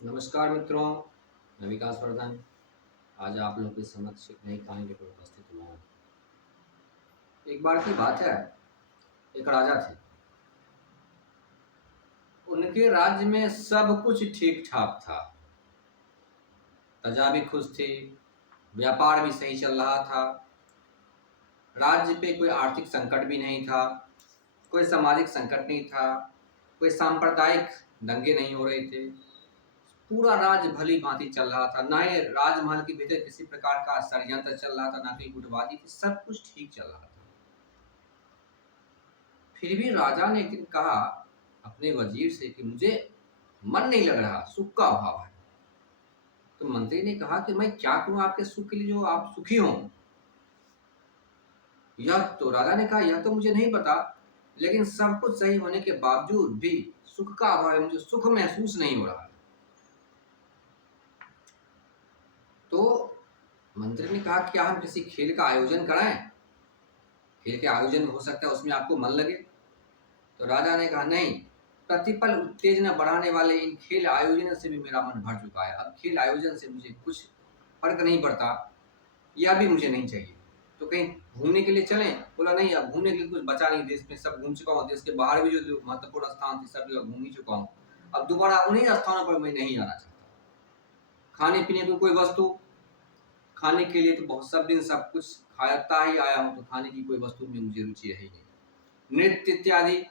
नमस्कार मित्रों, मैं विकास प्रधान। आज आप लोगों के समक्ष एक नई कहानी लेकर उपस्थित हुआ हूँ। एक बार की बात है, एक राजा थे। उनके राज्य में सब कुछ ठीक ठाक था। प्रजा भी खुश थी, व्यापार भी सही चल रहा था। राज्य पे कोई आर्थिक संकट भी नहीं था, कोई सामाजिक संकट नहीं था, कोई सांप्रदायिक दंगे नहीं हो रहे थे। पूरा राज्य भली भांति चल रहा था। ना ही राजमहल के भीतर किसी प्रकार का षड्यंत्र चल रहा था, ना कोई गुटबाजी थी। सब कुछ ठीक चल रहा था। फिर भी राजा ने एक दिन कहा अपने वजीर से कि मुझे मन नहीं लग रहा, सुख का अभाव है। तो मंत्री ने कहा कि मैं क्या करूं आपके सुख के लिए जो आप सुखी हों। यह तो राजा ने कहा यह तो मुझे नहीं पता, लेकिन सब कुछ सही होने के बावजूद भी सुख का अभाव है, मुझे सुख महसूस नहीं हो रहा। तो मंत्री ने कहा क्या हम किसी खेल का आयोजन कराएं? खेल के आयोजन हो सकता है उसमें आपको मन लगे। तो राजा ने कहा नहीं, प्रतिपल उत्तेजना बढ़ाने वाले इन खेल आयोजन से भी मेरा मन भर चुका है। अब खेल आयोजन से मुझे कुछ फर्क नहीं पड़ता, यह भी मुझे नहीं चाहिए। तो कहीं घूमने के लिए चलें? बोला नहीं, अब घूमने के लिए कुछ बचा नहीं, देश में सब घूम चुका हूँ। देश के बाहर भी जो महत्वपूर्ण स्थान थे सब जगह घूम ही चुका हूँ। अब दोबारा उन्हीं स्थानों पर मैं नहीं जाना चाहता। खाने पीने की कोई वस्तु, खाने के लिए तो बहुत सब दिन सब कुछ खाता ही आया हूँ, तो खाने की कोई वस्तु में मुझे रुचि रही नहीं। नृत्य इत्यादि,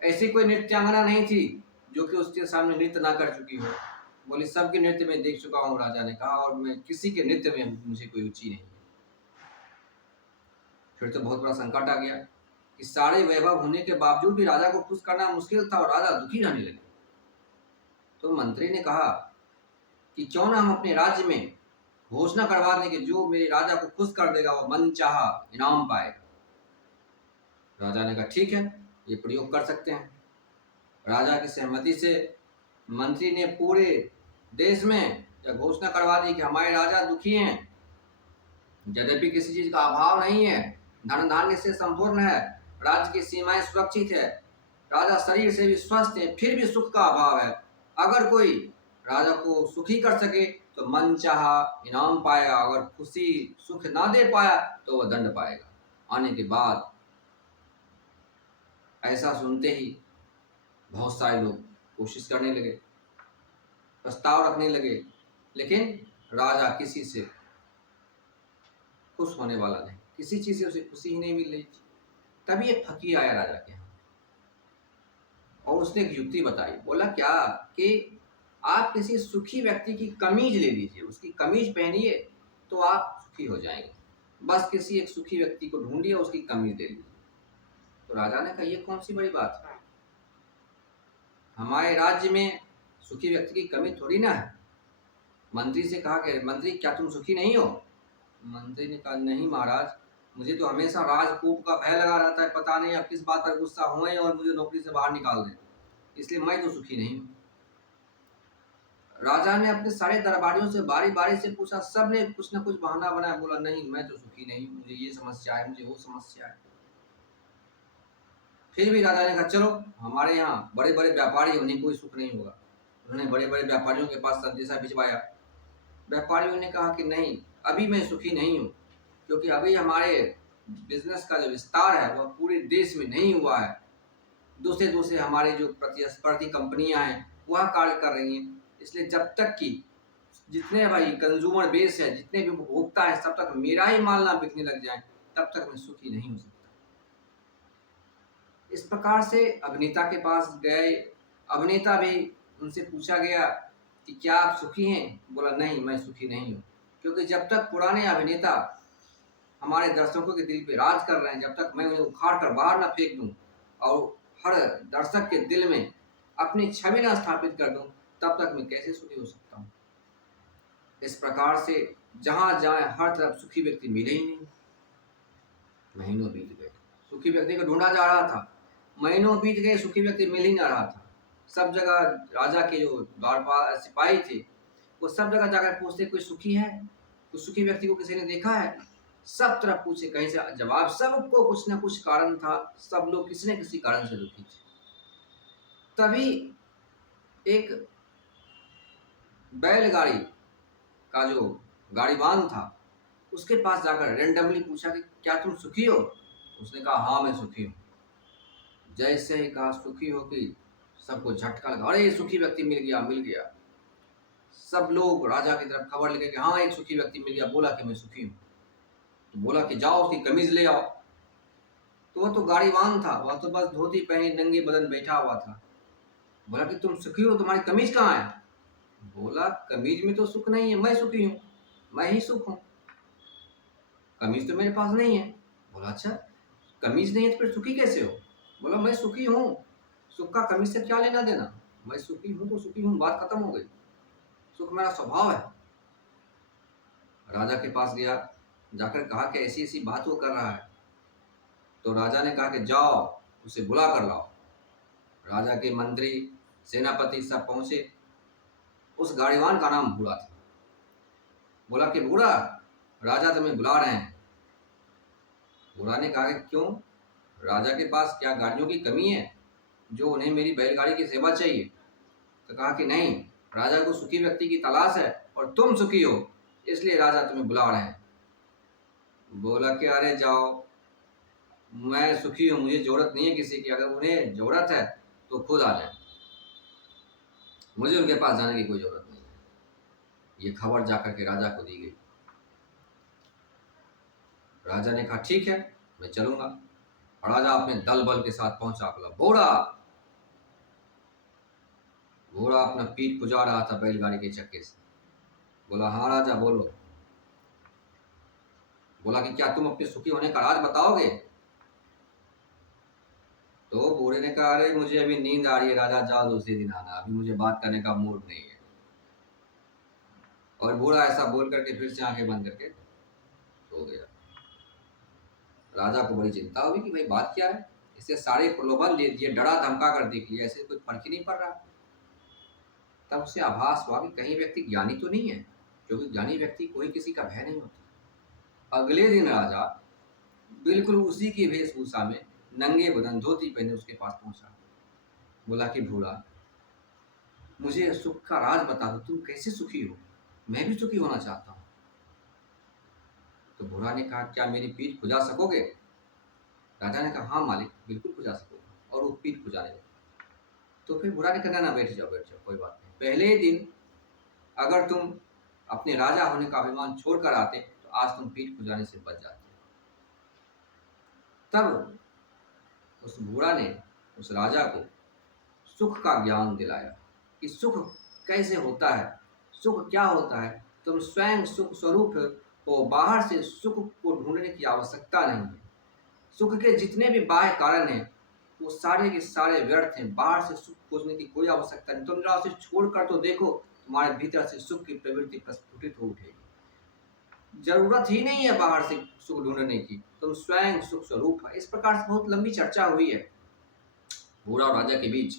ऐसी कोई नृत्यांगना नहीं थी जो कि उसके सामने नृत्य ना कर चुकी हो। बोली सबके नृत्य में देख चुका हूँ, राजा ने कहा, और मैं किसी के नृत्य में मुझे कोई रुचि नहीं। फिर तो बहुत बड़ा संकट आ गया कि सारे वैभव होने के बावजूद भी राजा को खुश करना मुश्किल था और राजा दुखी रहने लगे। तो मंत्री ने कहा कि क्यों ना हम अपने राज्य में घोषणा करवा दें कि जो मेरे राजा को खुश कर देगा वो मन चाहा इनाम पाएगा। राजा ने कहा ठीक है, ये प्रयोग कर सकते हैं। राजा की सहमति से मंत्री ने पूरे देश में यह घोषणा करवा दी कि हमारे राजा दुखी हैं, यद्यपि किसी चीज का अभाव नहीं है, धन धान्य से संपूर्ण है, राज्य की सीमाएं सुरक्षित है, राजा शरीर से भी स्वस्थ है, फिर भी सुख का अभाव है। अगर कोई राजा को सुखी कर सके तो मन चाहा इनाम पाएगा, अगर खुशी सुख ना दे पाया तो वह दंड पाएगा। आने के बाद ऐसा सुनते ही बहुत सारे लोग कोशिश करने लगे, प्रस्ताव रखने लगे, लेकिन राजा किसी से खुश होने वाला नहीं, किसी चीज से उसे खुशी ही नहीं मिल रही थी। तभी एक फकीर आया राजा के यहाँ और उसने एक युक्ति बताई। बोला क्या कि आप किसी सुखी व्यक्ति की कमीज ले लीजिए, उसकी कमीज पहनिए तो आप सुखी हो जाएंगे। बस किसी एक सुखी व्यक्ति को ढूंढिए, उसकी कमीज ले लीजिए। तो राजा ने कहा ये कौन सी बड़ी बात है, हमारे राज्य में सुखी व्यक्ति की कमी थोड़ी ना है। मंत्री से कहा कि मंत्री क्या तुम सुखी नहीं हो? मंत्री ने कहा नहीं महाराज, मुझे तो हमेशा राजकूट का भय लगा रहता है, पता नहीं अब किस बात पर गुस्सा हुए और मुझे नौकरी से बाहर निकाल दें, इसलिए मैं तो सुखी नहीं हूँ। राजा ने अपने सारे दरबारियों से बारी बारी से पूछा, सब ने कुछ न कुछ बहाना बनाया। बोला नहीं, मैं तो सुखी नहीं हूँ, मुझे ये समस्या है, मुझे वो समस्या है। फिर भी राजा ने कहा चलो हमारे यहाँ बड़े बड़े व्यापारी, उन्हें कोई सुख नहीं होगा। उन्होंने बड़े बड़े व्यापारियों के पास संदेशा भिजवाया। व्यापारियों ने कहा कि नहीं, अभी मैं सुखी नहीं हूँ, क्योंकि अभी हमारे बिजनेस का जो विस्तार है वह पूरे देश में नहीं हुआ है। दूसरे दूसरे हमारे जो प्रतिस्पर्धी कंपनियां हैं वह कार्य कर रही हैं, इसलिए जब तक कि जितने भाई कंज्यूमर बेस है, जितने भी उपभोक्ता है, तब तक मेरा ही माल ना बिकने लग जाए तब तक मैं सुखी नहीं हो सकता। इस प्रकार से अभिनेता के पास गए। अभिनेता भी, उनसे पूछा गया कि क्या आप सुखी हैं? बोला नहीं, मैं सुखी नहीं हूँ, क्योंकि जब तक पुराने अभिनेता हमारे दर्शकों के दिल पे राज कर रहे हैं, जब तक मैं उन्हें उखाड़ कर बाहर ना फेंक दूं और हर दर्शक के दिल में अपनी छवि ना स्थापित कर दूं, तब तक मैं कैसे सुखी हो सकता हूँ। इस प्रकार से जहां जाए हर तरफ सुखी व्यक्ति मिले ही नहीं। महीनों बीत गए, सुखी व्यक्ति को ढूंढा जा रहा था। महीनों बीत गए, सुखी व्यक्ति मिल ही ना रहा था। सब जगह राजा के जो द्वारपाल सिपाही थे वो सब जगह जाकर पूछते कोई सुखी है, कोई सुखी व्यक्ति को किसी ने देखा है? सब तरफ पूछे, कहीं से जवाब, सबको कुछ ना कुछ कारण था, सब लोग किसी न किसी कारण से दुखी थे। तभी एक बैलगाड़ी का जो गाड़ीवान था उसके पास जाकर रेंडमली पूछा कि क्या तुम सुखी हो? उसने कहा हाँ मैं सुखी हूँ। जैसे ही कहा सुखी हो कि सबको झटका लगा, अरे सुखी व्यक्ति मिल गया मिल गया। सब लोग राजा की तरफ खबर लेके कि हाँ एक सुखी व्यक्ति मिल गया, बोला कि मैं सुखी हूँ। तो बोला कि जाओ उसकी कमीज ले आओ। तो वह तो गाड़ीवान था, वह तो बस धोती पहने नंगे बदन बैठा हुआ था। बोला कि तुम सुखी हो, तुम्हारी कमीज कहाँ है? बोला कमीज में तो सुख नहीं है, मैं सुखी हूँ, मैं ही सुख हूँ, कमीज तो मेरे पास नहीं है। बोला अच्छा कमीज नहीं है तो फिर सुखी कैसे हो? बोला मैं सुखी हूँ, सुख का कमीज से क्या लेना देना, मैं सुखी हूँ तो सुखी हूँ, बात खत्म हो गई, सुख मेरा स्वभाव है। राजा के पास गया, जाकर कहा कि ऐसी ऐसी बात वो कर रहा है। तो राजा ने कहा कि जाओ उसे बुला कर लाओ। राजा के मंत्री सेनापति सब पहुंचे। उस गाड़ीवान का नाम बूढ़ा था। बोला कि बूढ़ा राजा तुम्हें बुला रहे हैं। बूढ़ा ने कहा कि क्यों, राजा के पास क्या गाड़ियों की कमी है जो उन्हें मेरी बैलगाड़ी की सेवा चाहिए? तो कहा कि नहीं, राजा को सुखी व्यक्ति की तलाश है और तुम सुखी हो इसलिए राजा तुम्हें बुला रहे हैं। बोला कि अरे जाओ, मैं सुखी हूँ, मुझे जरूरत नहीं है किसी की, अगर उन्हें जरूरत है तो खुद आ जाए, मुझे उनके पास जाने की कोई जरूरत नहीं है। ये खबर जाकर के राजा को दी गई। राजा ने कहा ठीक है मैं चलूंगा। और राजा अपने दल बल के साथ पहुंचा। बोला घोड़ा, घोड़ा अपना पीठ खुजा रहा था बैलगाड़ी के चक्के से। बोला हाँ राजा बोलो। बोला कि क्या तुम अपने सुखी होने का राज बताओगे? तो घोड़े ने कहा अरे मुझे अभी नींद आ रही है राजा, जाओ दूसरे दिन आना, अभी मुझे बात करने का मूड नहीं है। और घोड़ा ऐसा बोल करके फिर से आंखें बंद करके सो गया। राजा को बड़ी चिंता हुई कि भाई बात क्या है, इसे सारे प्रलोभन दे दिए, डरा धमका कर देख लिया, ऐसे कोई फर्क ही नहीं पड़ रहा। तब उसे आभास हुआ कि कहीं व्यक्ति ज्ञानी तो नहीं है, क्योंकि ज्ञानी व्यक्ति कोई किसी का भय नहीं होता। अगले दिन राजा बिल्कुल उसी की वेशभूषा में नंगे बदन धोती पहने उसके पास पहुंचा। बोला कि बूढ़ा मुझे सुख का राज बता दो, तुम कैसे सुखी हो, मैं भी सुखी होना चाहता हूँ। तो बूढ़ा ने कहा क्या मेरी पीठ खुजा सकोगे? राजा ने कहा हाँ मालिक बिल्कुल खुजा सकोगे। और वो पीठ खुजाने लगे। तो फिर बूढ़ा ने कहा ना बैठ जाओ बैठ जाओ, कोई बात नहीं, पहले दिन अगर तुम अपने राजा होने का अभिमान छोड़कर आते तो आज तुम पीठ खुजाने से बच जाते। तब उस बूढ़ा ने उस राजा को सुख का ज्ञान दिलाया कि सुख कैसे होता है, सुख क्या होता है। तुम स्वयं सुख स्वरूप हो, बाहर से सुख को ढूंढने की आवश्यकता नहीं है। सुख के जितने भी बाह्य कारण हैं वो सारे के सारे व्यर्थ हैं, बाहर से सुख खोजने की कोई आवश्यकता नहीं। तुम जरा उसे छोड़कर तो देखो, तुम्हारे भीतर से सुख की प्रवृत्ति प्रस्फुटित हो उठेगी। जरूरत ही नहीं है बाहर से सुख ढूंढने की, तुम स्वयं सुख स्वरूप है। इस प्रकार से बहुत लंबी चर्चा हुई है बूढ़ा और राजा के बीच,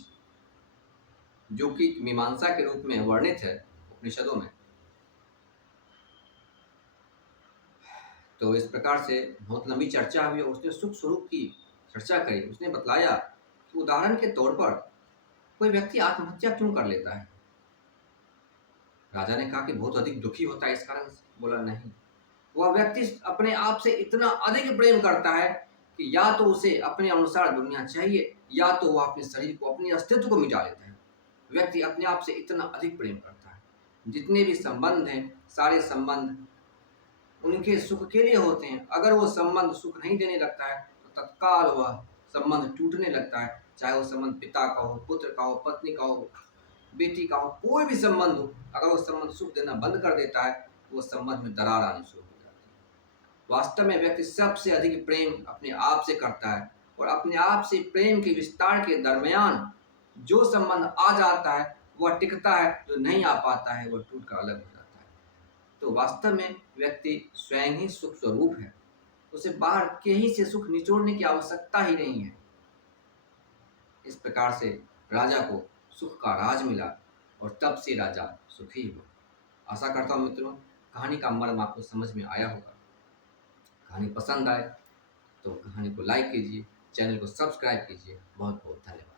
जो कि मीमांसा के रूप में वर्णित है उपनिषदों में। तो इस प्रकार से बहुत लंबी चर्चा हुई। उसने सुख स्वरूप की चर्चा करी। उसने बतलाया कि उदाहरण के तौर पर कोई व्यक्ति आत्महत्या क्यों कर लेता है? राजा ने कहा कि बहुत अधिक दुखी होता है इस कारण से। बोला नहीं, वह व्यक्ति अपने आप से इतना अधिक प्रेम करता है कि या तो उसे अपने अनुसार दुनिया चाहिए या तो वह अपने शरीर को, अपने अस्तित्व को मिटा लेता है। व्यक्ति अपने आप से इतना अधिक प्रेम करता है। जितने भी संबंध हैं सारे संबंध उनके सुख के लिए होते हैं। अगर वो संबंध सुख नहीं देने लगता है तो तत्काल वह संबंध टूटने लगता है। चाहे वो संबंध पिता का हो, पुत्र का हो, पत्नी का हो, बेटी का हो, कोई भी संबंध हो, अगर वो संबंध सुख देना बंद कर देता है तो वो संबंध में दरार आनी शुरू हो जाती है। वास्तव में व्यक्ति सबसे अधिक प्रेम अपने आप से करता है और अपने आप से प्रेम के विस्तार के दरमियान जो संबंध आ जाता है वह टिकता है, जो नहीं आ पाता है वह टूट कर अलग हो जाता है। तो वास्तव में व्यक्ति स्वयं ही सुख स्वरूप है, उसे बाहर के ही से सुख निचोड़ने की आवश्यकता ही नहीं है। इस प्रकार से राजा को सुख का राज मिला और तब से राजा सुखी हुआ। आशा करता हूँ मित्रों कहानी का मर्म आपको समझ में आया होगा। कहानी पसंद आए तो कहानी को लाइक कीजिए, चैनल को सब्सक्राइब कीजिए। बहुत बहुत धन्यवाद।